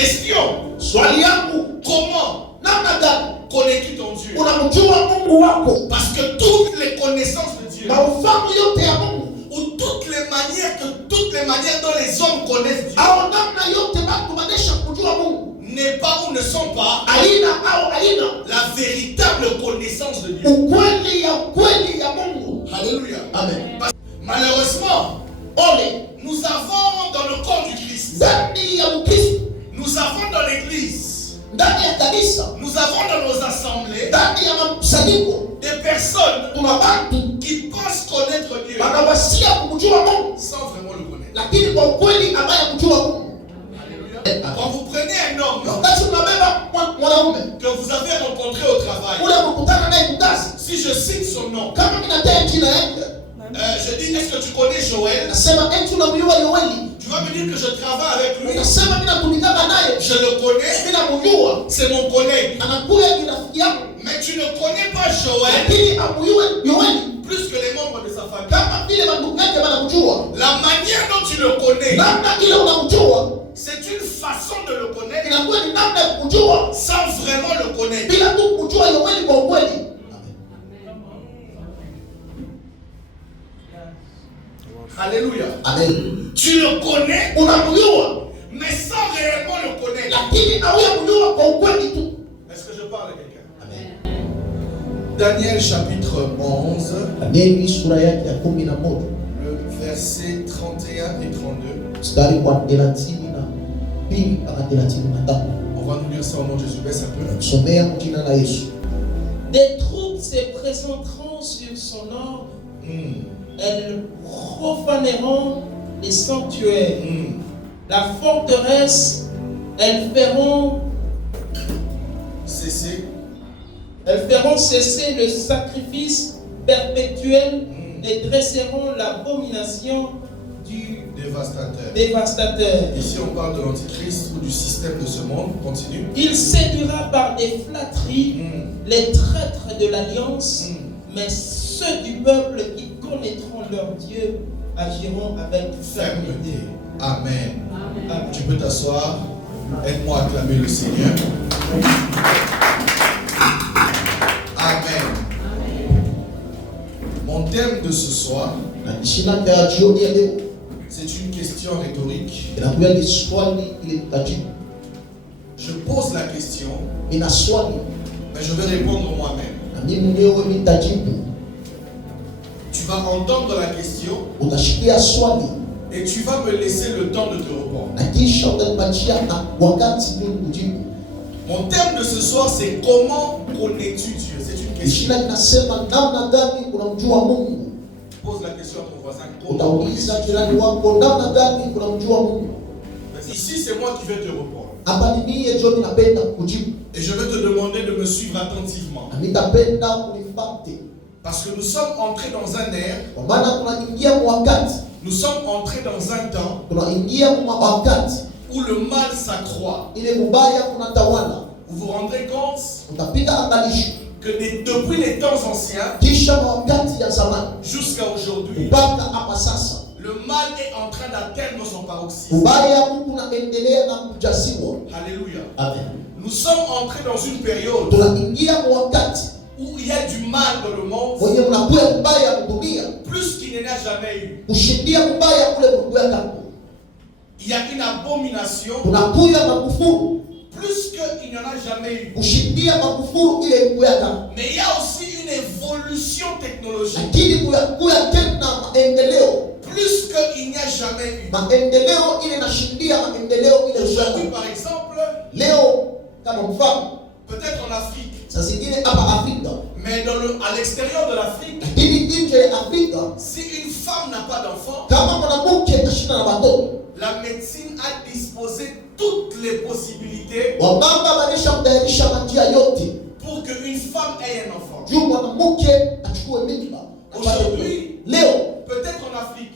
question, swali yangu, comment namna gani connais-tu ton Dieu? unamjua Mungu wako? Parce que toutes les connaissances de Dieu, Maufahamu yote ya Mungu, ou toutes les manières dont les hommes connaissent Dieu, au namna yote watu manesha kujua Mungu, n'est pas ou ne sont pas aina au aina la véritable connaissance de Dieu. ukweli ya Mungu. Alléluia. Amen. Malheureusement, nous avons dans le corps du Christ, ndani ya Ukristo, nous avons dans l'église, ndani ya kanisa, nous avons dans nos assemblées ndani ya mkusanyiko, des personnes kuna watu qui pensent connaître Dieu wanawasia kumjua Mungu, sans vraiment le connaître. lakini kwa ukweli ambaye kumjua Mungu. Quand vous prenez un homme Wakati unabeba mwanaume que vous avez rencontré au travail, ule mkutana naye mkazi, si je cite son nom, kama ninataja jina yake, je dis, est-ce que tu connais Joël? nasema eti unamjua Yoeli, Tu vas me dire que je travaille avec lui. unasema mimi natumikana naye, Je le connais, mimi namjua, c'est mon collègue. anakuja ni rafiki yako, Mais tu ne connais pas Joël lakini amjue Yoeli plus que les membres de sa famille. kama vile bandugu yake wanamjua. La manière dont tu le connais, Namna ile unamjua c'est une façon de le connaître inakuwa ni namna ya kujua sans vraiment le connaître. bila tu kujua Yoeli kwa ukweli. Alléluia. Amen. Tu le connais, Unamjua mais sans réellement le connaître. lakini hauyamjua kwa ukweli tu. Est-ce que je parle à quelqu'un? Amen. Daniel chapitre 11, Danieli sura yake ya 11 le verset 31 et 32. mstari wa 32 mpaka 33. On va nous lire ça au nom de Jésus. Baisse un peu. Somea kwa jina la Yesu. Des troupes se présenteront sur son ordre. Elles profaneront les sanctuaires. La forteresse, elles feront cesser le sacrifice perpétuel et dresseront l'abomination du dévastateur. Ici, on parle de l'antichrist ou du système de ce monde. Continue. Il séduira par des flatteries les traîtres de l'alliance, mais ceux du peuple qui connaîtront leur Dieu agiront avec fermeté. Amen. Amen. Tu peux t'asseoir. Aide-moi à acclamer le Seigneur. Amen. Mon thème de ce soir, c'est une question rhétorique. Je pose la question, mais je vais répondre moi-même. Tu vas entendre la question et tu vas me laisser le temps de te répondre. Mon thème de ce soir, c'est comment connais-tu Dieu? C'est une question. Pose la question à ton voisin. Comment ici, c'est moi qui vais te répondre. Et je vais te demander de me suivre attentivement. Parce que nous sommes entrés dans un ère, nous sommes entrés dans un temps où le mal s'accroît. Vous vous rendrez compte que depuis les temps anciens jusqu'à aujourd'hui, le mal est en train d'atteindre son paroxysme. Alléluia. Amen. Nous sommes entrés dans une période où il y a du mal dans le monde, plus qu'il n'y en a jamais eu. Il y a une abomination, plus qu'il n'y en a jamais eu. Mais il y a aussi une évolution technologique, plus qu'il n'y a jamais eu. Aujourd'hui, par exemple, peut-être en Afrique, mais à l'extérieur de l'Afrique, si une femme n'a pas d'enfant, la médecine a disposé toutes les possibilités pour qu'une femme ait un enfant. Aujourd'hui, peut-être en Afrique,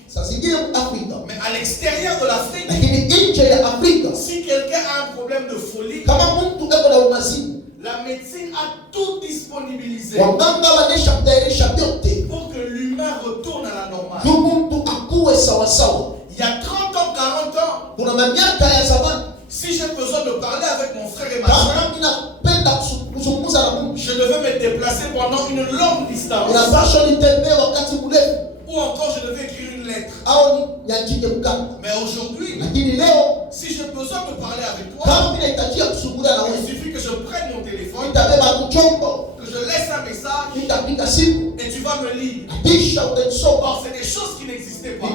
mais à l'extérieur de l'Afrique, si quelqu'un a un problème de folie, la médecine a tout disponibilisé pour que l'humain retourne à la normale. Il y a 30 ans, 40 ans, si j'ai besoin de Je devais me déplacer pendant une longue distance. Ou encore je devais écrire une lettre. Mais aujourd'hui, si j'ai besoin de parler avec toi, il suffit que je prenne mon téléphone, que je laisse un message et tu vas me lire. Or, c'est des choses qui n'existaient pas.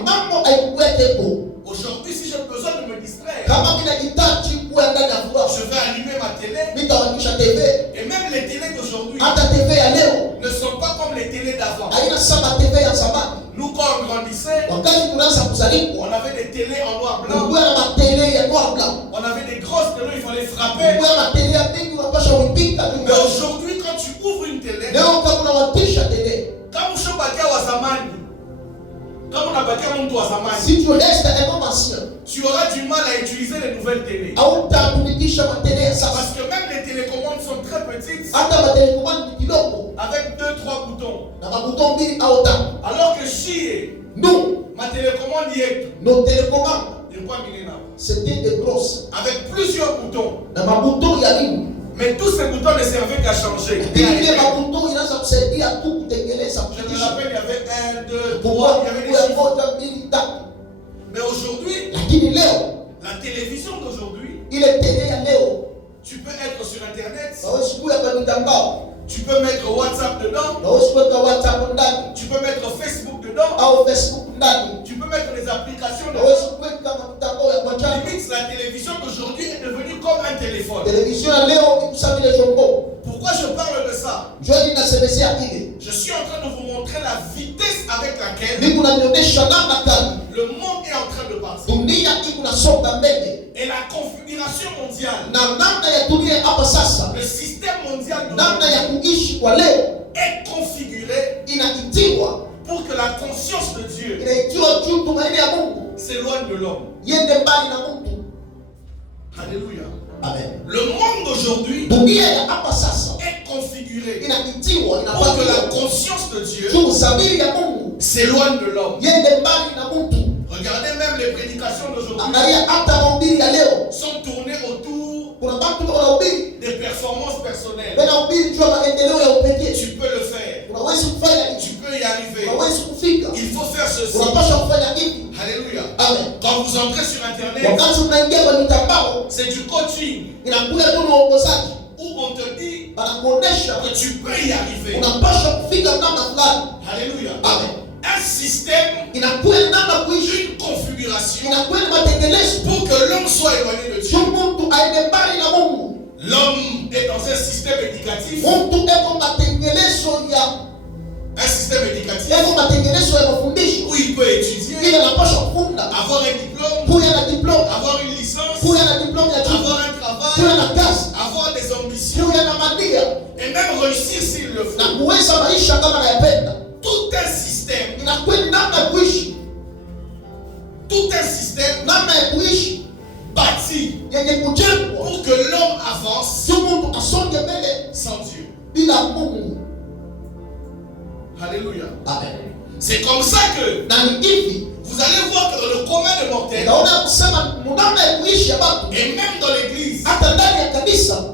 Aujourd'hui, si j'ai besoin de me distraire, je vais allumer ma télé. Et même les télés d'aujourd'hui ne sont pas comme les télés d'avant. Nous, quand on grandissait, on avait des télés en noir blanc. On avait des grosses télés, il fallait frapper. Mais aujourd'hui, quand tu ouvres une télé, si tu restes un homme ancien, tu auras du mal à utiliser les nouvelles télés. Parce que même les télécommandes sont très petites, avec 2-3 boutons. Alors que si ma télécommande y est, nos télécommandes, c'était des grosses, avec plusieurs boutons. Mais tous ces boutons ne servaient qu'à changer. Je me rappelle, il y avait 1, 2, 3, il y avait des chiffres. Mais aujourd'hui, la télévision d'aujourd'hui, tu peux être sur Internet. Tu peux mettre WhatsApp dedans. Tu peux mettre Facebook dedans. Tu peux mettre les applications dedans. Limite, la télévision d'aujourd'hui est devenue comme un téléphone. Pourquoi je parle de ça? Je suis en train de vous montrer la vitesse avec laquelle le monde est en train de partir. Et la configuration mondiale, le système mondial est configuré pour que la conscience de Dieu s'éloigne de l'homme. Alléluia. Amen. Le monde d'aujourd'hui est configuré pour que la conscience de Dieu s'éloigne de l'homme. Regardez même les prédications d'aujourd'hui sont tournées autour des performances personnelles. Tu peux le faire. Tu peux y arriver. Il faut faire ceci. Alléluia. Quand vous entrez sur Internet, c'est du coaching où on te dit que tu peux y arriver. Alléluia. Un système, une configuration pour que l'homme soit éloigné de Dieu. L'homme est dans un système éducatif. Un système éducatif où il peut étudier, avoir un diplôme, avoir une licence, avoir un travail, avoir des ambitions et même réussir s'il le faut. Tout un système bâti pour que l'homme avance sans Dieu. Alléluia. Amen. C'est comme ça que vous allez voir que dans le commun des mortels et même dans l'église,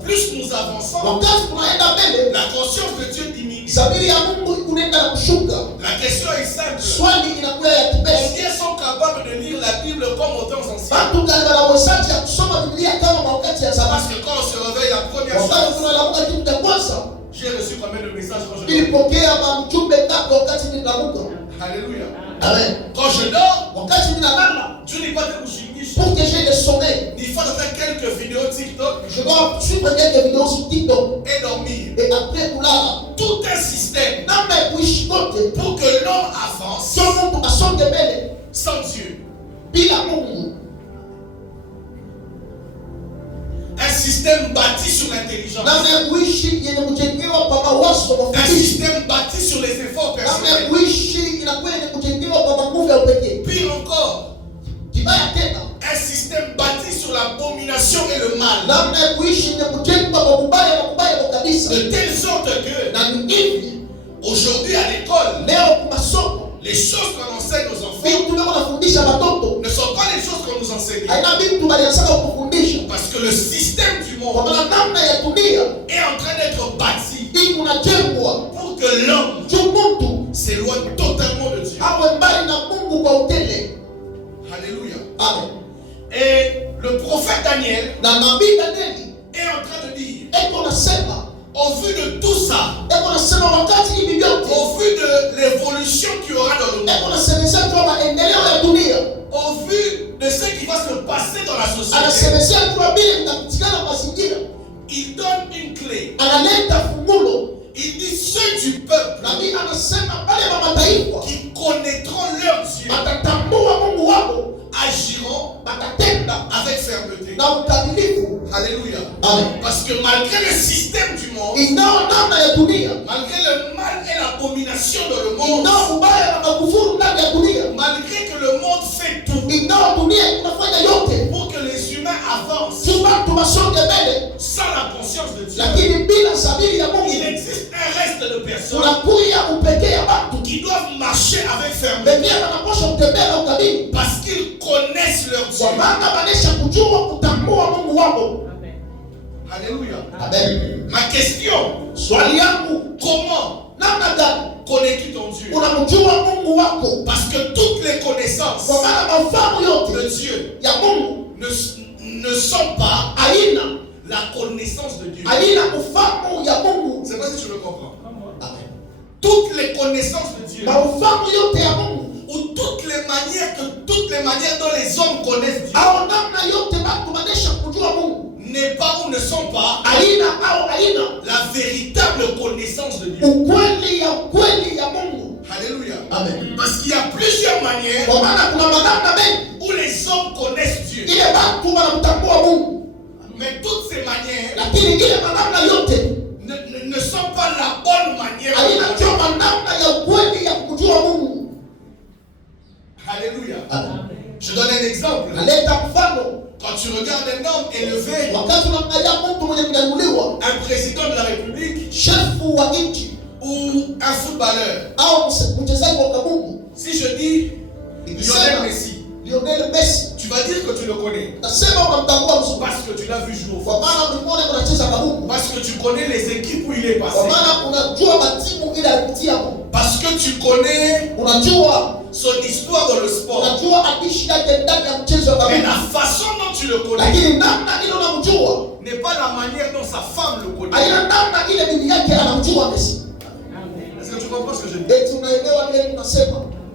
plus nous avançons, la conscience de Dieu diminue. La question est simple. Combien sont capables de lire la Bible comme aux temps anciens? Parce que quand on se réveille, la première chose, j'ai reçu combien de messages quand je dors? Alléluia. Amen. Quand je dors, Dieu n'est pas de coucher. Pour que j'ai le sommeil, il faut faire quelques vidéos TikTok. Je dois suivre quelques vidéos sur TikTok et dormir. Et après pour là, tout un système pour que l'homme avance sans Dieu. Un système bâti sur l'intelligence. Un système bâti sur les efforts personnels. Pire encore, un système bâti sur l'abomination et le mal. De telle sorte que aujourd'hui à l'école, les choses qu'on enseigne aux enfants ne sont pas les choses qu'on nous enseigne. Parce que le système du monde est en train d'être bâti pour que l'homme s'éloigne totalement de Dieu. Alléluia. Amen. Et le prophète Daniel est en train de dire, au vu de tout ça, au vu de l'évolution qu'il y aura dans le monde, au vu de ce qui va se passer dans la société, il donne une clé. Il dit ceux du peuple qui connaîtront leur Dieu agiront avec fermeté. Alléluia. Parce que malgré le système du monde, malgré le mal et l'abomination dans le monde, malgré que le monde fait tout pour que les humains avancent sans la conscience de Dieu, il existe un reste de personnes qui doivent marcher avec fermeté parce qu'ils connaissent leur Dieu. Alléluia. Amen. Ma question, comment connais-tu ton Dieu? Parce que toutes les connaissances de Dieu ne sont pas la connaissance de Dieu. C'est pas si tu le comprends. Amen. Toutes les connaissances de Dieu, ou toutes les manières dont les hommes connaissent Dieu, n'est pas ou ne sont pas la véritable connaissance de Dieu. Alléluia. Amen. Parce qu'il y a plusieurs manières où les hommes connaissent Dieu. Mais toutes ces manières ne sont pas la bonne manière. Alléluia. Amen. Je donne un exemple. Quand tu regardes un homme élevé, un président de la République ou un footballeur, si je dis Lionel Messi, tu vas dire que tu le connais parce que tu l'as vu jouer au foot, parce que tu connais les équipes où il est passé, parce que tu connais son histoire dans le sport. Mais la façon dont tu le connais n'est pas la manière dont sa femme le connaît. Est-ce que tu comprends ce que je dis?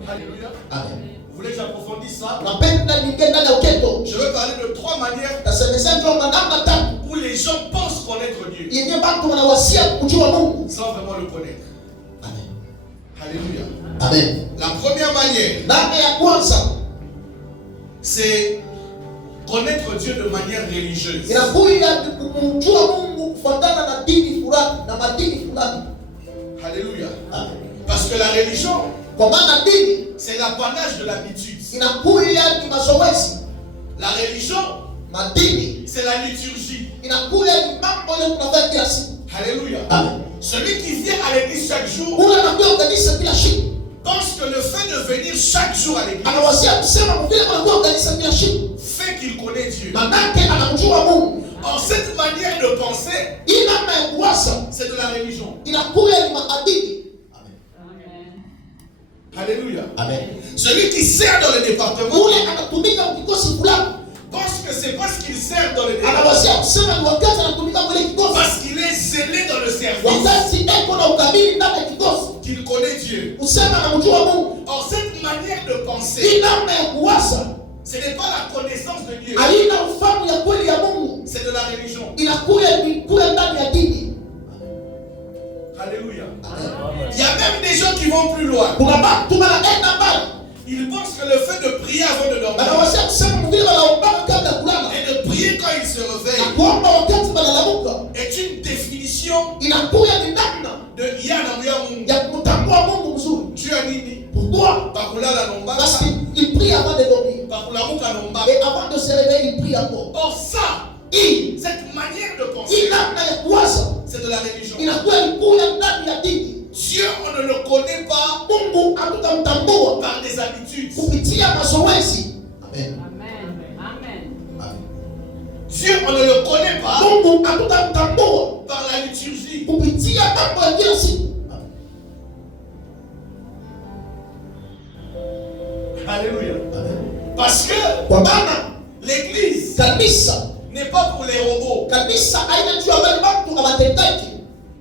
Alléluia. Amen. Vous voulez que j'approfondisse ça? Je veux parler de 3 manières où les gens pensent connaître Dieu sans vraiment le connaître. Amen. Alléluia. Amen. La première manière, c'est connaître Dieu de manière religieuse. Alléluia. Amen. Parce que la religion, c'est l'apanage de l'habitude. La religion, c'est la liturgie. Alléluia. Amen. Celui qui vient à l'église chaque jour pense que le fait de venir chaque jour à l'église fait qu'il connaît Dieu. Or, cette manière de penser, c'est de la religion. Alléluia. Amen. Celui qui sert dans le département pense que c'est parce qu'il sert dans le département, parce qu'il est zélé dans le service, qu'il connaît Dieu. Or, cette manière de penser, ce n'est pas la connaissance de Dieu, c'est de la religion. Alléluia. Il y a même des gens qui vont plus loin. Ils pensent que le fait de prier avant de dormir et de prier quand ils se réveillent est une définition de Yanamuyamu. Tu as dit pourquoi? Parce qu'il prie avant de dormir. Et avant de se réveiller, il prie encore. Or ça, cette manière de penser, c'est de la religion. Dieu, on ne le connaît pas par des habitudes. Amen. Dieu, Dieu, on ne le connaît pas par la liturgie. Alléluia. Parce que l'église n'est pas pour les robots.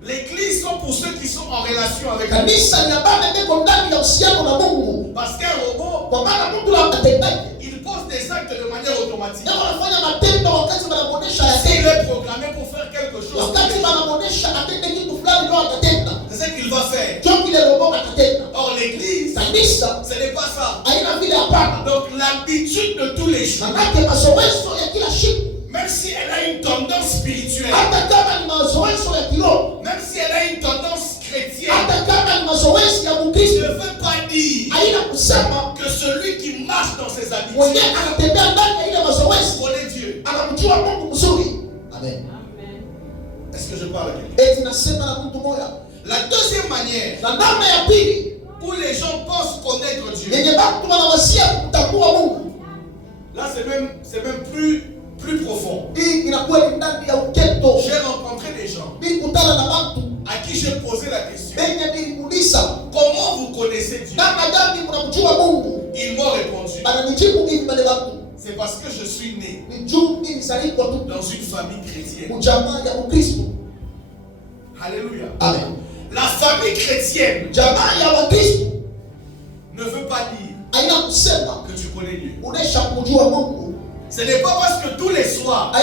L'église sont pour ceux qui sont en relation avec Dieu. Parce qu'un robot, il pose des actes de manière automatique. S'il est programmé pour faire quelque chose, c'est ce qu'il va faire. Or l'église, ce n'est pas ça. Donc l'habitude de tous les jours, même si elle a une tendance spirituelle, même si elle a une tendance chrétienne, ne veut pas dire que celui qui marche dans ses habitudes connaît Dieu. Amen. Est-ce que je parle à quelqu'un? La deuxième manière où les gens pensent connaître Dieu, là c'est même plus profond. J'ai rencontré des gens à qui j'ai posé la question: comment vous connaissez Dieu? Ils m'ont répondu: c'est parce que je suis né dans une famille chrétienne. Alléluia. Amen. La famille chrétienne ne veut pas dire que tu connais Dieu. Ce n'est pas parce que tous les soirs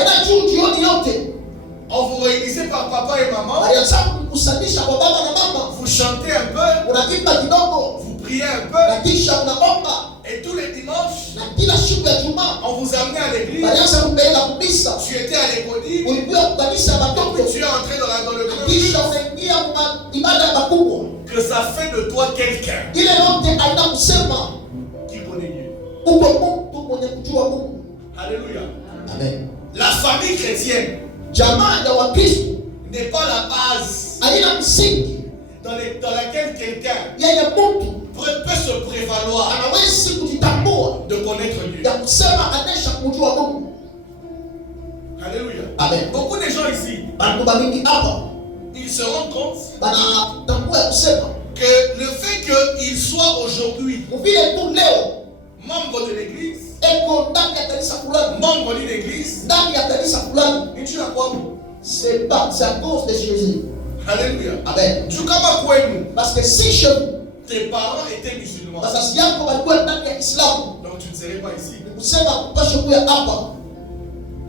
on vous réunissez par papa et maman, vous chantez un peu, vous priez un peu, et tous les dimanches on vous amenait à l'église, tu étais à l'école, puis tu es entré dans le club, que ça fait de toi quelqu'un qui connaît Dieu. Alléluia. Amen. La famille chrétienne n'est pas la base dans laquelle quelqu'un peut se prévaloir de connaître Dieu. Alléluia. Amen. Beaucoup de gens ici, ils se rendent compte que le fait qu'ils soient aujourd'hui membres de l'église, membre d'une église, c'est à cause de Jésus. Alléluia. Amen. Parce que si tes parents étaient musulmans, donc tu ne serais pas ici.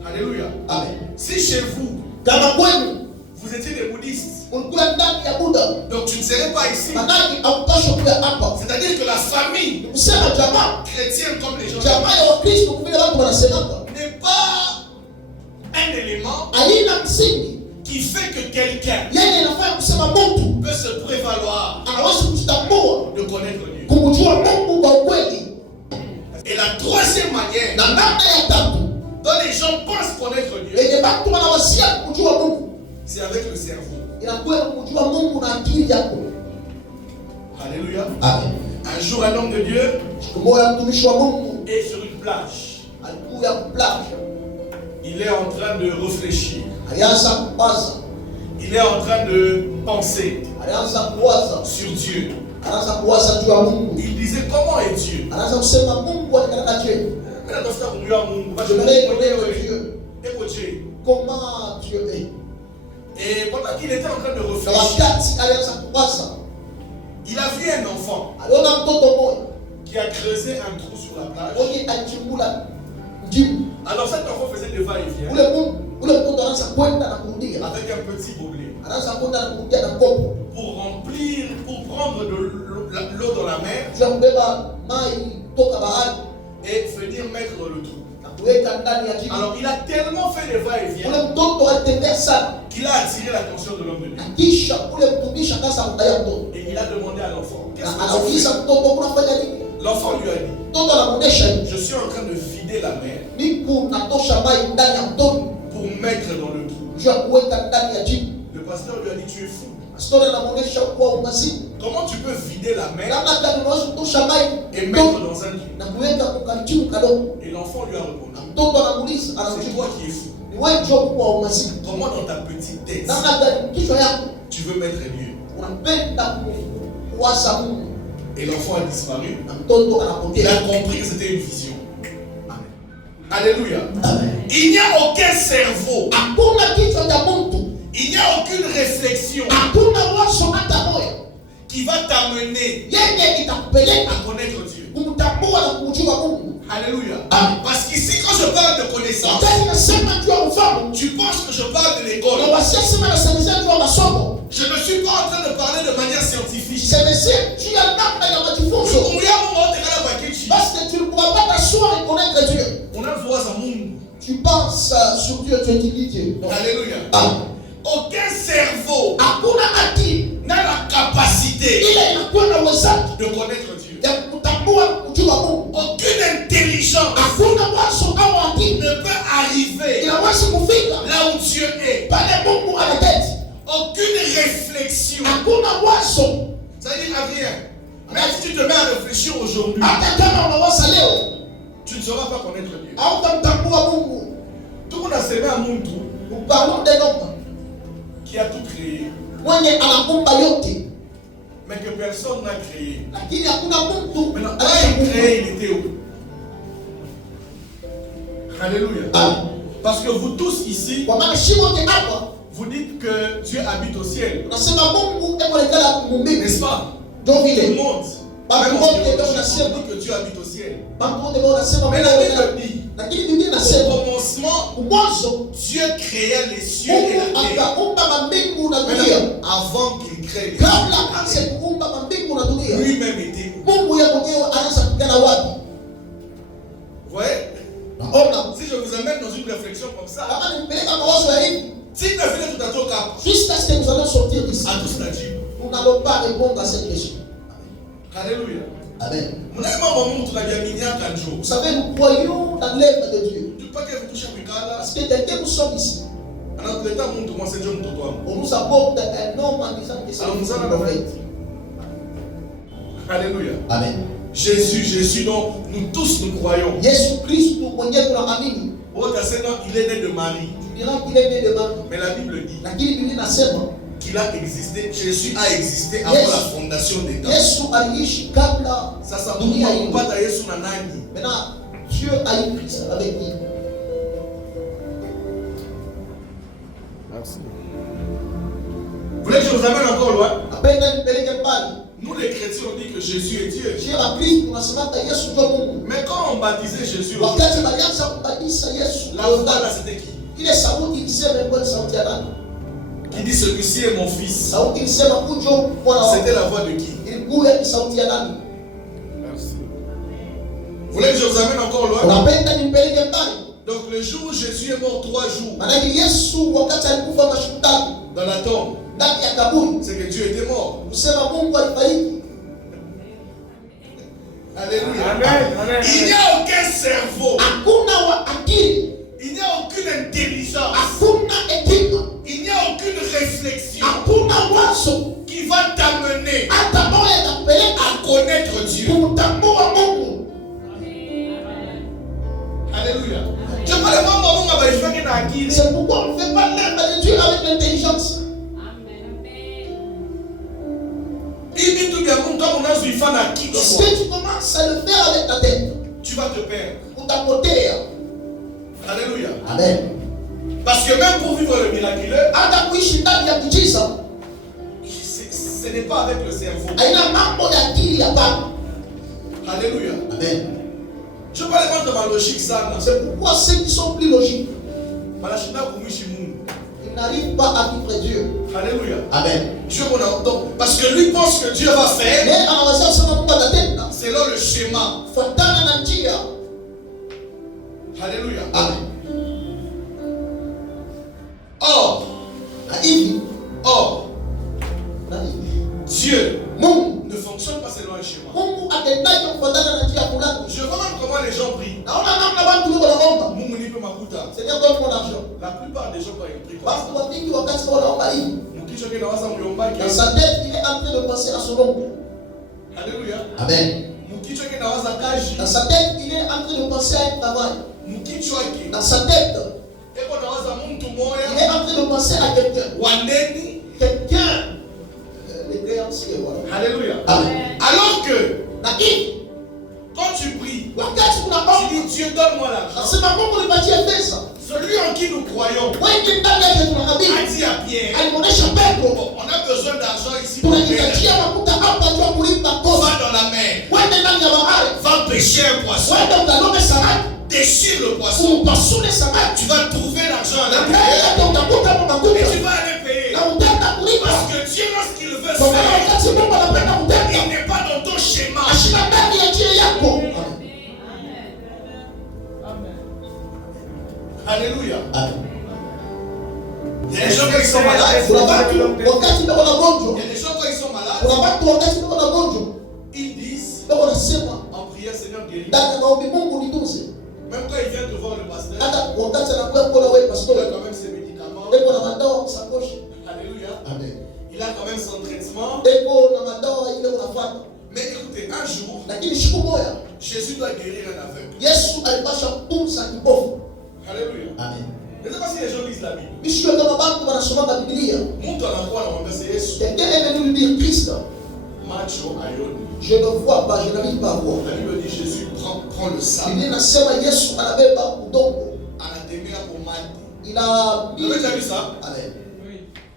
Alléluia. Amen. Si chez vous, vous étiez des bouddhistes, donc tu ne serais pas ici. C'est-à-dire que la famille chrétienne, comme les gens, n'est pas un élément qui fait que quelqu'un peut se prévaloir de connaître Dieu. Et la troisième manière dont les gens pensent connaître Dieu, c'est avec le cerveau. Alléluia. Amen. Un jour, un homme de Dieu est sur une plage. Il est en train de réfléchir. Il est en train de penser sur Dieu. Il disait: comment est Dieu? Comment Dieu est. Et pendant qu'il était en train de réfléchir, il a vu un enfant qui a creusé un trou sur la plage. Alors cet enfant faisait des va-et-vient avec un petit gobelet pour prendre de l'eau dans la mer et venir mettre dans le trou. Alors il a tellement fait des va-et-vient qu'il a attiré l'attention de l'homme de Dieu. Et il a demandé à l'enfant: qu'est-ce que tu fais? L'enfant lui a dit: je suis en train de vider la mer pour mettre dans le trou. Le pasteur lui a dit: tu es fou. Comment tu peux vider la mer et mettre dans un trou? Et l'enfant lui a répondu: c'est toi qui es fou. Comment dans ta petite tête tu veux mettre Dieu? Et l'enfant a disparu. Il a compris que c'était une vision. Alléluia. Il n'y a aucun cerveau. Il n'y a aucune réflexion qui va t'amener à connaître Dieu. Alléluia. Parce qu'ici, quand je parle de connaissance, tu penses que je parle de l'école. Je ne suis pas en train de parler de manière scientifique. Parce que tu ne pourras pas t'asseoir et connaître Dieu. Tu penses sur Dieu, tu dis Dieu. Alléluia. Aucun cerveau n'a la capacité de connaître Dieu. Aucune intelligence ne peut arriver là où Dieu est. Aucune réflexion. Ça veut dire rien. Même si tu te mets à réfléchir aujourd'hui, tu ne sauras pas connaître Dieu. Tout le monde a semé à Muntu. Nous parlons d'un homme qui a tout créé, mais que personne n'a créé. Maintenant, quand il créé, il était où? Alléluia. Parce que vous tous ici, vous dites que Dieu habite au ciel. N'est-ce pas? Tout le monde. Même on dit que Dieu habite au ciel. Mais la Bible dit, au commencement, Dieu créa les cieux et la terre. Avant qu'il crée les cieux, lui-même était où? Vous voyez? Si je vous amène dans une réflexion comme ça, si tu as fait tout à ton cap, jusqu'à ce que nous allons sortir d'ici, à tous dit, nous n'allons pas répondre à cette question. Alléluia. Amen. Vous savez, nous croyons dans l'œuvre de Dieu. Parce que dès que nous sommes ici, on nous apporte un homme en disant que c'est un prophète. Alléluia. Amen. Jésus, donc nous tous nous croyons. Jésus-Christ, nous croyons pour la famille. Il est né de Marie. Tu diras qu'il est né de Marie. Mais la Bible dit qu'il a existé, Jésus a existé avant la fondation des temps. Ça maintenant, Dieu a écrit ça avec lui. Merci. Vous voulez que je vous amène encore loin? Nous les chrétiens on dit que Jésus est Dieu. Mais quand on baptisait Jésus, la voix là c'était qui? Qui dit celui-ci est mon fils. C'était la voix de qui? Merci. Vous voulez que je vous amène encore loin? Donc le jour où Jésus est mort 3 jours dans la tombe, c'est que Dieu était mort. Alléluia. Amen. Il n'y a aucun cerveau. Il n'y a aucune intelligence. Il n'y a aucune réflexion qui va t'amener à connaître Dieu. Alléluia. C'est pourquoi on ne fait pas l'œuvre de Dieu avec l'intelligence. Si tu commences à le faire avec ta tête, tu vas te perdre. Pour ta côté. Alléluia. Amen. Parce que même pour vivre le miraculeux, ce n'est pas avec le cerveau. Alléluia. Amen. Je parle pas de ma logique ça. C'est pourquoi ceux qui sont plus logiques, ils n'arrivent pas à vivre Dieu. Alléluia. Amen. Dieu, parce que lui pense que Dieu va faire selon le schéma. Alléluia. Amen. Or, Dieu ne fonctionne pas selon un schéma. Je vois même comment les gens prient. La plupart des gens quand ils prient dans sa tête, il est en train de penser à son oncle. Alléluia. Amen. Dans sa tête, il est en train de penser à un travail. Dans sa tête, il est en train de penser à quelqu'un. Quelqu'un. Les créanciers, voilà. Alléluia. Amen. Alors que Lakini quand tu pries, wakati unaomba, tu dis Dieu donne-moi l'argent. nasema Mungu nipatie pesa. Celui en qui nous croyons Wewe ndani yake tunaamini. a dit à Pierre, Alimuonesha Petro, on a besoin d'argent ici pour payer. tunahitajia makuta hapa kwa kulipa kosa. Va dans la mer, Wewe ndani ya bahari, va pêcher un poisson, wewe utalome samaki, déchire le poisson, upasule samaki. tu vas trouver l'argent à Na l'intérieur utakuta makuta. et tu vas aller payer. Na utaenda kulipa. Parce que Dieu, lorsqu'il veut Kwa maana faire, wakati Mungu anapenda kutenda, il n'est pas dans ton schéma. ashina ndani ya njia yako. Alléluia. Amen. Il y a des gens qui sont malades. Kuna watu wakati ndio wanagonjwa. Il y a des gens quand ils sont malades, Kuna watu wakati ndio wanagonjwa. ils disent Ndio wanasema en prière, Seigneur guéris. ndani ya maombi Mungu nitunze. Même quand il vient te voir le pasteur, Hata wakati anakuwa kwa wewe il pastor, a quand même ses médicaments. ndio na madawa msakoshi. Alléluia. Amen. Il a quand même son traitement. Ndio na madawa ile unafuata. Mais écoutez, un jour, Lakini siku moja Jésus doit guérir un aveugle. Yesu alipasha kutunza kipofu. Alléluia. Amen. Je ne sais pas si les gens lisent la Bible. Bishwe kama bantu wanasoma Biblia. Mtu anakuwa anaomba c'est Yesu. Quelqu'un est venu lui dire Christ, Macho ayoni. je ne vois pas, je n'arrive pas à voir. La Bible dit Jésus prend le sable. Biblia inasema Yesu anabeba udongo. Anatemea pomati. Il a Vous avez déjà vu ça? Amen.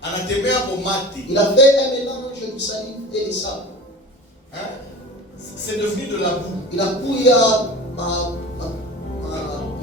Anatemea pomati. Il a fait un mélange de salive et de sable. Hein? C'est devenu de la boue. Il a kuya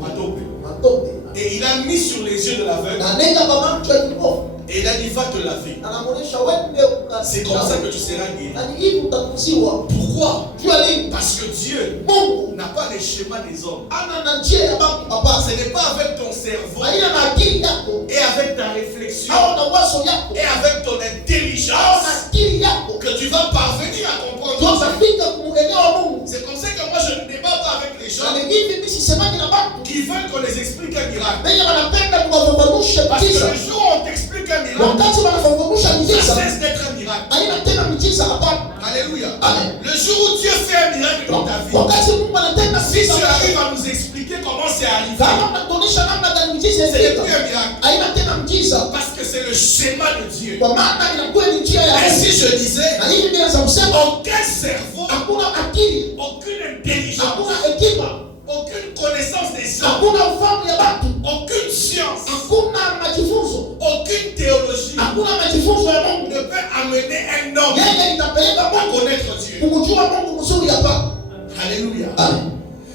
Matope. matope. Et il a mis sur les yeux de l'aveugle. Na nenda kwa macho ya kipofu. Et il a dit, va te laver. Anamuonesha wende C'est comme ça que tu seras guéri. Na hivi utakuziwa. Pourquoi? Jua nini? Parce que Dieu Mungu n'a pas les schémas des hommes. ana na njia ya bantu hapa. Ce n'est pas avec ton cerveau Haina na akili yako et avec ta réflexion au na wazo yako et avec ton au na intelligence akili yako que tu vas parvenir à comprendre Dieu. utafika kumuelewa Mungu. C'est comme ça que moi je ne débat pas avec les gens Na hivi mimi sisemani na bantu qui veulent qu'on les explique un miracle. wenye wanapenda kuwafafanusha Parce que miujiza. le jour où on t'explique un miracle, Wakati wanafafanusha ça miujiza cesse d'être un miracle. haina tena miujiza hapa. Alléluia. Amen. Le jour où Dieu fait un miracle dans ta vie, Wakati Mungu anatenda si tu miujiza, arrives à nous expliquer comment c'est arrivé, kama unatuonyesha namna gani miujiza ce n'est inafika, plus un miracle. haina tena miujiza Parce que c'est le schéma de Dieu. kwa maana inakuwa ni njia ya Ainsi Mungu. je disais, Na hivi bila za kusema aucun cerveau, hakuna akili, aucune intelligence, hakuna hekima, aucune connaissance des hommes, hakuna ufahamu ya watu, aucune science, hakuna majifunzo, aucune théologie hakuna majifunzo ya Mungu. ne peut amener un homme Yeye itapeleka à Mungu connaître Dieu. kumjua Mungu mzuri hapa. Alléluia. Amen.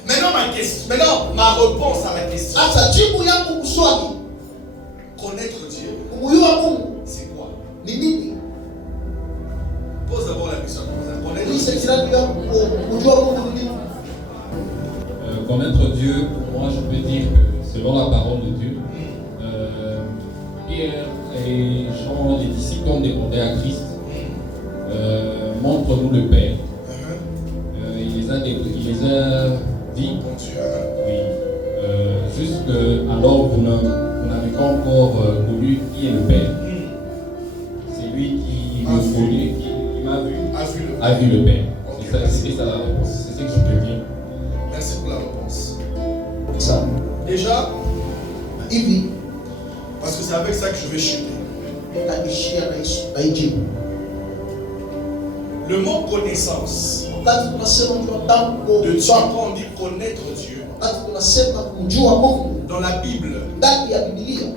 Maintenant, ma réponse à la question, Sasa jibu yangu kuswali connaître Dieu, kumjua Mungu c'est quoi? ni nini? Pose d'abord la question comme ça. Connaître Hii Dieu. sasa ndio kujua Mungu ni nini? Connaître Dieu, pour moi, je peux dire que selon la parole de Dieu, Pierre et Jean, les disciples, ont demandé à Christ, montre-nous le Père. Il les a dit, Mon Dieu. oui, juste que alors vous n'avez pas encore connu qui est le Père. C'est lui qui me connaît, qui m'a vu, A vu le a vu le Père. Ok. C'était ça la réponse. C'est ce que je peux dire. Merci pour la réponse. Ça. Déjà, Hivi parce que c'est avec ça que je vais chuter. nitaishia na hijibu. Le mot connaissance Wakati tunasema kujua tamko de Dieu, Baba, quand on dit connaître Dieu, wakati tunasema kumjua Mungu dans la Bible, ndani ya Biblia,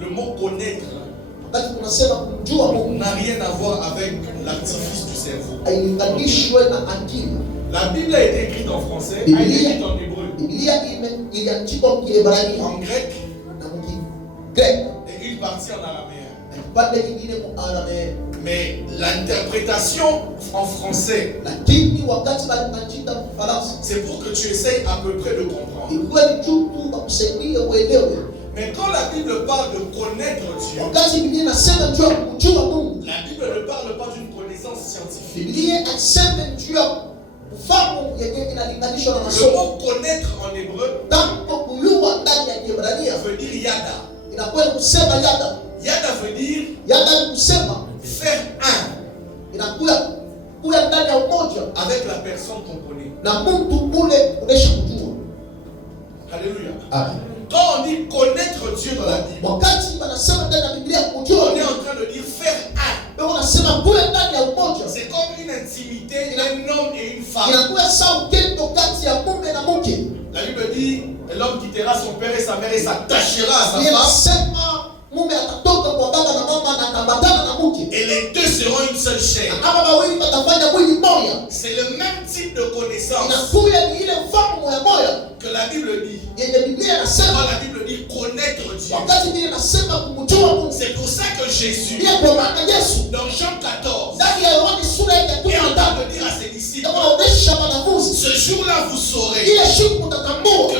le mot connaître wakati tunasema kumjua Mungu n'a rien à voir avec l'artifice du cerveau. hailinganishwe na akili. La Bible a été écrite en français, a été écrite en hébreu, Biblia iliandikwa Kiebrania en grec na Kigreki et une partie en araméen. na kipande kingine kwa Aramea. Mais l'interprétation en français, Lakini wakati waliandika Kifaransa c'est pour que tu essayes à peu près de comprendre. ilikuwa ni juu tu wakusaidie uelewe. Mais quand la Bible parle de connaître Dieu, Wakati Biblia inasema juu ya kumjua Mungu, la Bible ne parle pas d'une connaissance scientifique. Biblia inasema juu ya ufahamu yenye inalinganishwa na Le masomo. mot connaître en hébreu Tamko kujua ndani ya Kiebrania veut dire yada. inakuwa ni kusema yada. Yada veut dire Yada ni kusema, faire un inakuwa ndani ya umoja avec la personne qu'on connaît. na mtu ule unesha kujua. Alléluia. Amen. Quand on dit connaître Dieu dans la Bible, on est en train de dire faire un. C'est comme une intimité d'un homme et une femme. La Bible dit l'homme quittera son père et sa mère et s'attachera à sa femme. Et les deux seront une seule chair. C'est le même type de connaissance que la Bible dit. Quand la Bible dit connaître Dieu, c'est pour ça que Jésus, dans Jean 14, est en train de dire à ses disciples, ce jour-là vous saurez que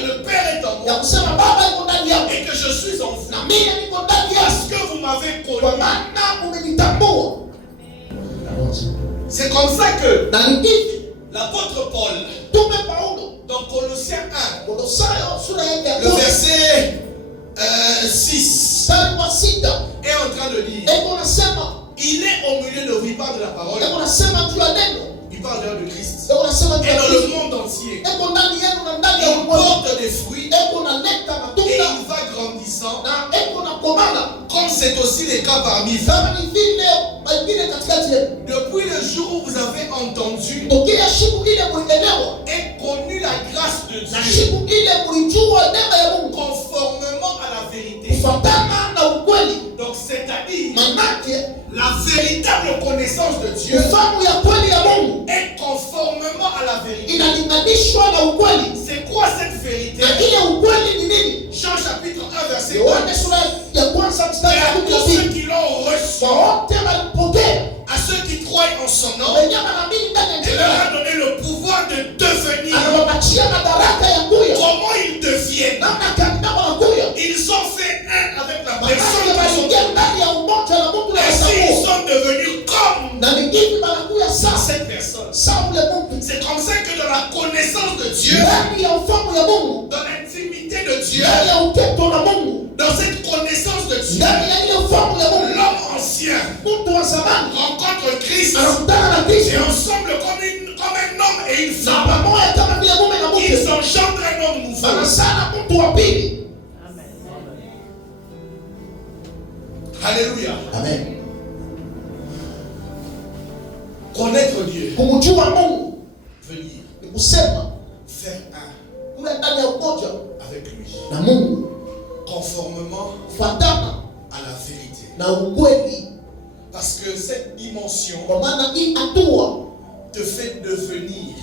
le Père est en moi et que je suis en vous, parce que vous m'avez connu. C'est comme ça que l'apôtre Paul, dans Colossiens 1, le verset 6, est en train de dire, il est au milieu de vous, il parle de la parole, il parle d'ailleurs de Christ, et dans le monde entier, il porte des fruits, et il va grandissant, comme c'est aussi le cas parmi vous. Depuis le jour où vous avez entendu et connu la grâce de Dieu, conformément à la vérité. Donc c'est-à-dire la véritable connaissance de Dieu est conformément à la vérité. C'est quoi cette vérité? Jean chapitre 1 verset 2. Et à tous ceux qui l'ont reçu, à ceux qui croient en son nom, il leur a donné le pouvoir de devenir. Comment ils deviennent? Ils ont fait un avec la personne. Ainsi ils sont devenus comme cette personne. C'est comme ça que dans la connaissance de Dieu, dans l'intimité de Dieu, dans cette connaissance de Dieu, l'homme ancien rencontre Christ et ensemble comme un homme et une femme, ils engendrent un homme nouveau. Alléluia. Amen. Connaître Dieu veut dire faire un avec lui, conformément à la vérité. Parce que cette dimension te fait devenir.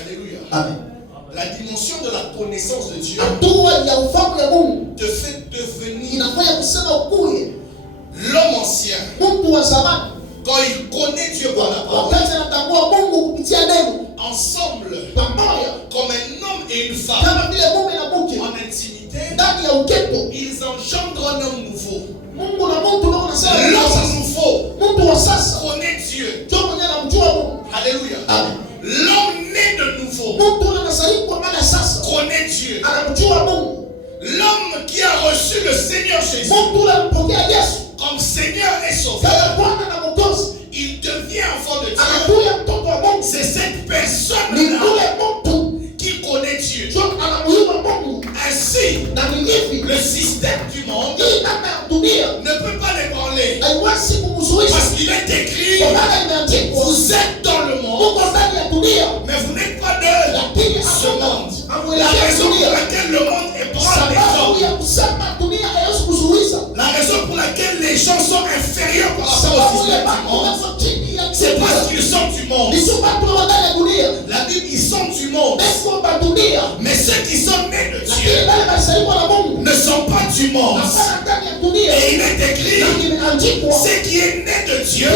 Alléluia. Amen. La dimension de la connaissance de Dieu te fait devenir l'homme ancien. Quand il connaît Dieu par la parole, ensemble, comme un homme et une femme, en intimité, ils engendrent un homme nouveau. L'homme nouveau connaît Dieu. Alléluia. Amen. L'homme né de nouveau connaît Dieu. L'homme qui a reçu le Seigneur Jésus comme Seigneur et Sauveur, il devient enfant de Dieu. C'est cette personne-là qui connaît Dieu. Ainsi, le système du monde ne peut pas l'ébranler. Parce qu'il est écrit, vous êtes dans le monde, mais vous n'êtes pas de ce monde. La raison pour laquelle le monde ébranle les gens, la raison pour laquelle les gens sont inférieurs par rapport au système du monde, c'est parce qu'ils sont du monde. La Bible, ils sont du monde. Mais ceux qui sont nés de Dieu ne sont pas du monde. Et il est écrit, ce qui est né de Dieu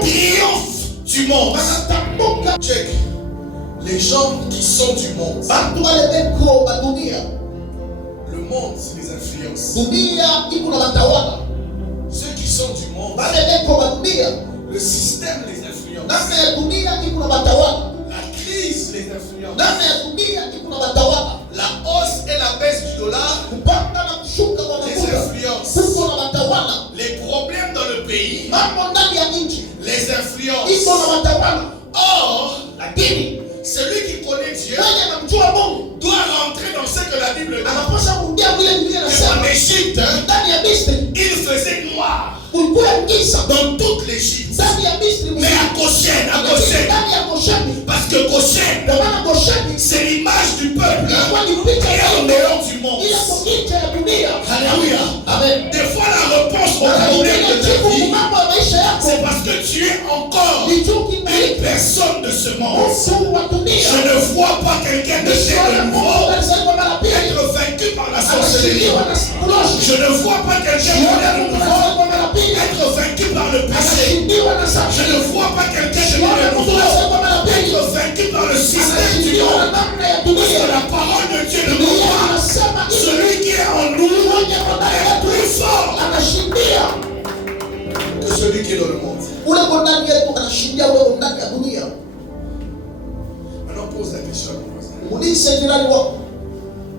triomphe du monde. Check. Les gens qui sont du monde, le monde les influence. Ceux qui sont du monde, le système les influence. La crise les influence. La hausse et la baisse du dollar les influence. Les problèmes dans le pays les influence. Or, celui qui connaît Dieu doit rentrer dans ce que En Égypte, il faisait noir dans toute l'Égypte. Mais à Goshen, parce que Goshen, c'est l'image du peuple qui est au dehors du monde. Alléluia. Amen. Des fois, la réponse au problème de ta vie, c'est parce que tu es encore une personne de ce monde. Je ne vois pas quelqu'un de chez le monde être vaincu par la sorcellerie. Je ne vois pas quelqu'un de le monde être vaincu par le péché. Je ne vois pas quelqu'un de le monde être vaincu par le système du monde. Parce que la parole de Dieu ne dit pas. Celui qui est en nous est plus fort que celui qui est dans le monde. Maintenant pose la question à mon voisin.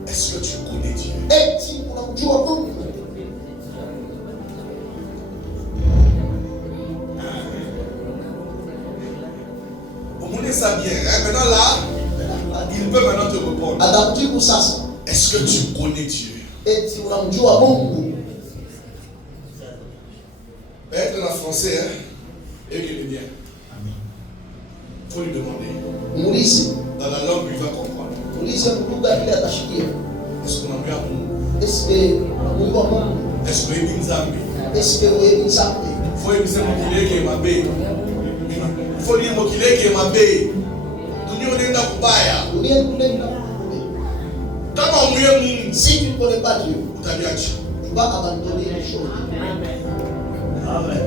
Est-ce que tu connais Dieu? Vous connaissez ça bien. Hein? Maintenant là, il peut maintenant te répondre. Est-ce que tu connais Dieu? Être en français, hein? Et qu'il est bien. Il faut lui demander. Dans la langue, il va comprendre. Est-ce qu'on a mis à nous? Est-ce que il faut éviter mon qu'il est ma baie. Il faut dire mon qu'il est ma baie. Nous on est dans le si tu ne connais pas Dieu, tu vas abandonner les choses. Amen.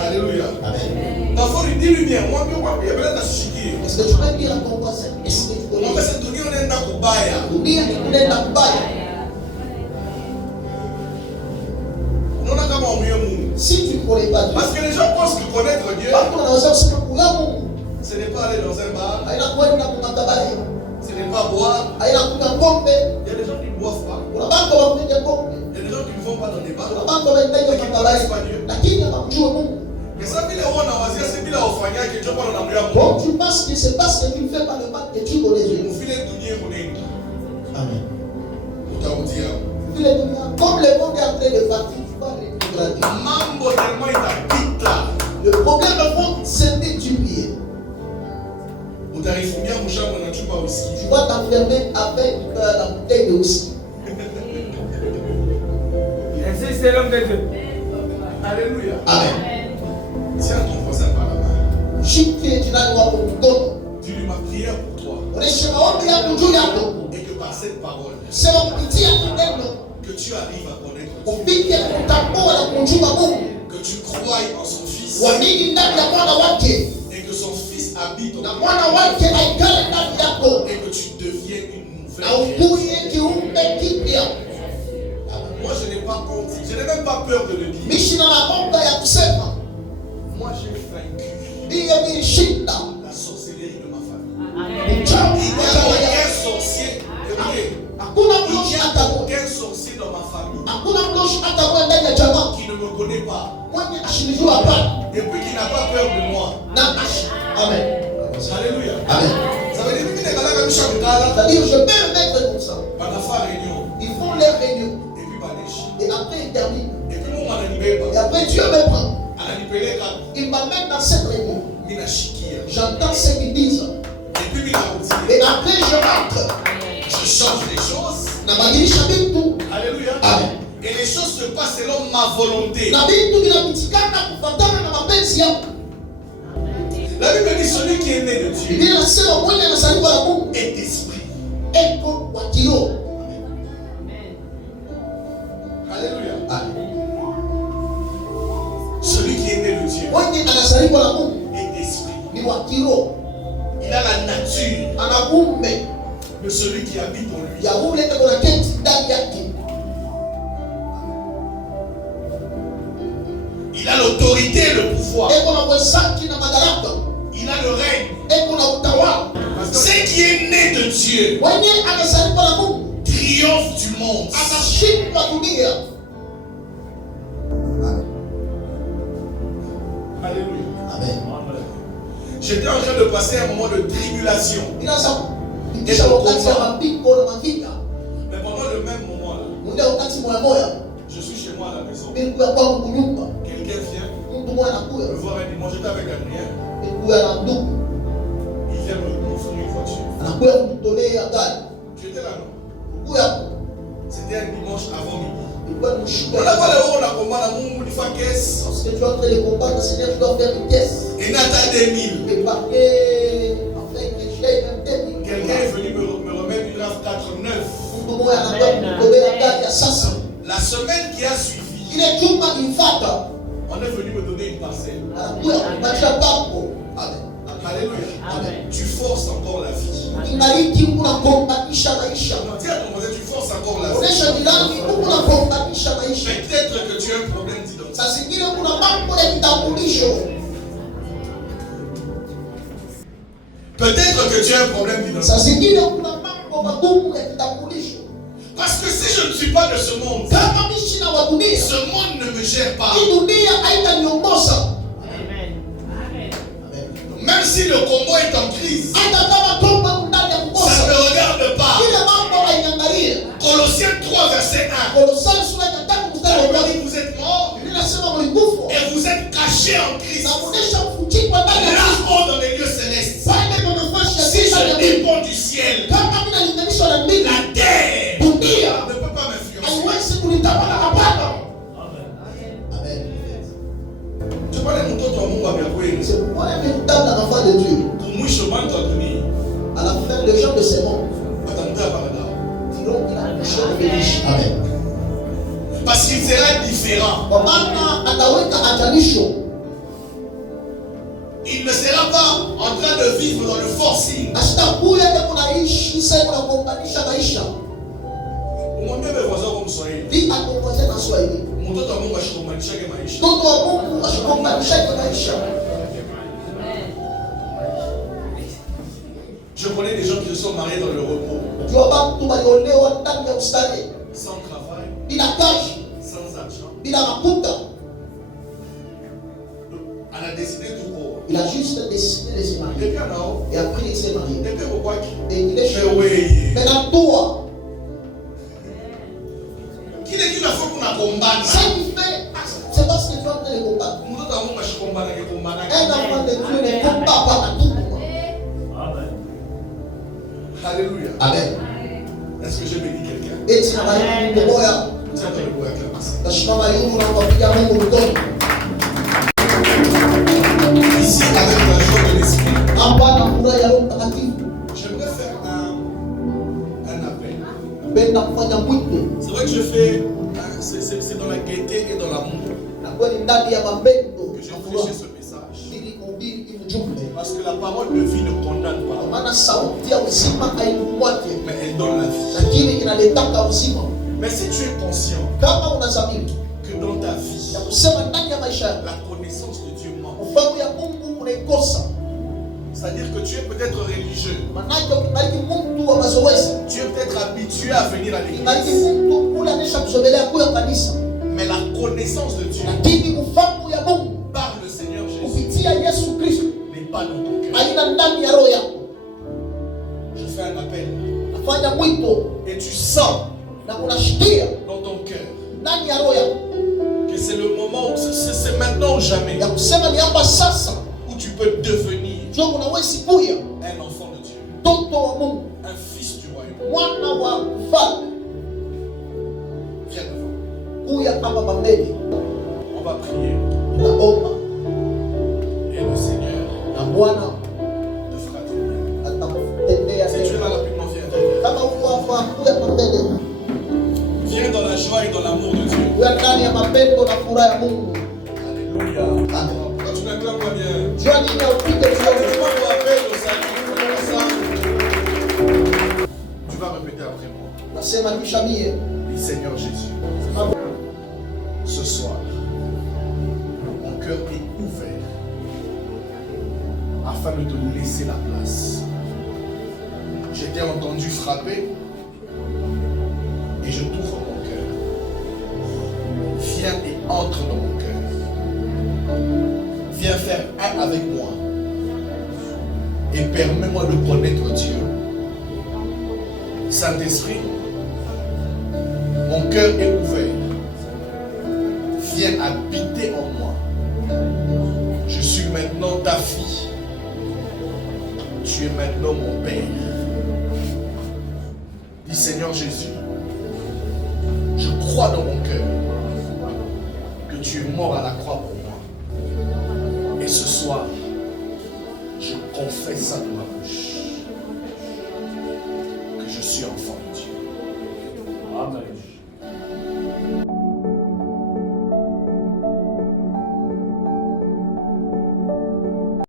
Alléluia. Amen. Parfois, il dit bien, moi, il y a plein de choses. Est-ce que tu peux dire à ton voisin? Est-ce que tu connais? En fait, c'est tout le monde est dans le kubaya. Tout le monde est dans le kubaya. Non, on a qu'à voir mieux. Si tu ne connais pas Dieu. Parce que les gens pensent que connaître Dieu, ce n'est pas aller dans un bar. Ce n'est pas boire. Il y a des gens qui ne boivent pas. Il y a des gens qui ne vont pas dans des bars. Qui ne connaissent pas Dieu. Mais ça, c'est bien au Fania que tu parles dans le tu penses que c'est parce que tu ne fais pas le mal que tu connais Dieu. Amen. Comme le monde est en train de partir, tu vas rétrograder. Le problème du monde, c'est que tu pries. Tu vas t'enfermer avec la bouteille de whisky. Ainsi c'est l'homme de Dieu. Alléluia. Amen. Tiens ton voisin par la main. Dis-lui ma prière pour toi. Et que par cette parole, que tu arrives à connaître Dieu. Que tu croies en son Fils. Et que son Fils habite en toi. Et que tu deviennes une nouvelle créature. Moi je n'ai pas honte. Je n'ai même pas peur de le dire. Moi j'ai vaincu la sorcellerie de ma famille. Il n'y a aucun sorcier. Il n'y a aucun sorcier dans ma famille qui ne me connaît pas. Et puis qui n'a pas peur de moi. Amen. Alléluia. Amen. Ça veut dire que je peux me mettre comme ça. Ils font leur réunion. Et après ils terminent. Et après Dieu me prend. Il m'amène dans cette réunion. J'entends ce qu'ils disent. Et après je rentre. Je change les choses. Alléluia. Amen. Et les choses se passent selon ma volonté. La Bible dit celui qui est né de Dieu est esprit. Alléluia. Amen. Celui qui est né de Dieu est esprit. Il a la nature de celui qui habite en lui. Il a l'autorité et le pouvoir. Il a le règne. Ce qui est né de Dieu triomphe du monde. Alléluia. Amen. J'étais en train de passer un moment de tribulation. Et de combat. Mais pendant le même moment là, Je suis chez moi à la maison. Quelqu'un Quelqu'un vient me voir et dit, moi j'étais avec Adrien. Il vient m'offrir une voiture. Tu étais là, non? C'était un dimanche avant midi. On a pas le haut, la commande, on a fait caisse. Parce que tu es en train de combattre, le Seigneur, tu dois faire une caisse. Et Nathan 2000. Quelqu'un est venu me remettre une RAV 4.9. La semaine qui a suivi, on est venu me donner une parcelle. Amen. Alléluia. Amen. Tu forces encore la vie. Non, dis à ton voisin, tu forces encore la vie. Peut-être que tu as un problème d'identité. Peut-être que tu as un problème d'identité. Parce que si je ne suis pas de ce monde, ce monde ne me gère pas. Même si le Congo est en crise, ça ne me regarde pas. Colossiens 3, verset 1. Vous êtes morts et vous êtes cachés en Christ. Là-haut dans les lieux célestes. Si je dépends du ciel, la terre ne peut pas m'influencer. Tu parles de mon monde à C'est pourquoi un véritable enfant de Dieu, à la fin, les gens de ces mondes diront qu'il a touché le riche. Amen. Parce qu'il sera différent. Il ne sera pas en train de vivre dans le forcing. Mwambie voisin comme Swahili. Dis à ton voisin en Swahili. Mtoto wa Mungu ashikumanisha maisha. Mtoto wa Mungu ashikumanisha maisha. Je connais des gens qui se sont mariés dans le repos. Sans travail. Sans argent. Elle a décidé tout court. Il a juste décidé de se marier. Et après il s'est marié. Et il est chez mais dans toi. Qui est qui la fois qu'on a combattu? Ça qui fait, c'est parce que tu es en train de combattre. Un enfant de Dieu ne combat pas à tout moment. Alléluia. Amen. Est-ce que j'ai béni quelqu'un? Et tu n'as pas eu de boya. Ici, avec la joie de l'esprit, j'aimerais faire un appel. C'est vrai que je fais, c'est dans la gaieté et dans l'amour que j'ai prêché ce message. Parce que la parole de vie ne condamne pas, mais elle donne la vie. Mais si tu es conscient que dans ta vie, la connaissance de Dieu manque, c'est-à-dire que tu es peut-être religieux, tu es peut-être habitué à venir à l'église, mais la connaissance de Dieu par le Seigneur Jésus n'est pas dans ton cœur. Je fais un appel et tu sens dans ton cœur que c'est le moment où c'est maintenant ou jamais où tu peux devenir un enfant de Dieu, un fils du royaume. Viens devant. On va prier et le Seigneur te fera témoin. Si tu es là rapidement, viens dans la joie et dans l'amour de Dieu. Alléluia. Quand tu n'acclames pas bien, tu vas répéter après moi. Dis Seigneur Jésus, ce soir, mon cœur est ouvert afin de te laisser la place. Je t'ai entendu frapper et je t'ouvre mon cœur. Viens et entre dans mon cœur. Viens faire un avec moi et permets-moi de connaître Dieu. Saint-Esprit, mon cœur est ouvert viens habiter en moi. Je suis maintenant ta fille. Tu es maintenant mon Père. Dis Seigneur Jésus, je crois dans mon cœur que tu es mort à la croix pour moi. Et ce soir, je confesse ça de ma bouche, que je suis enfant.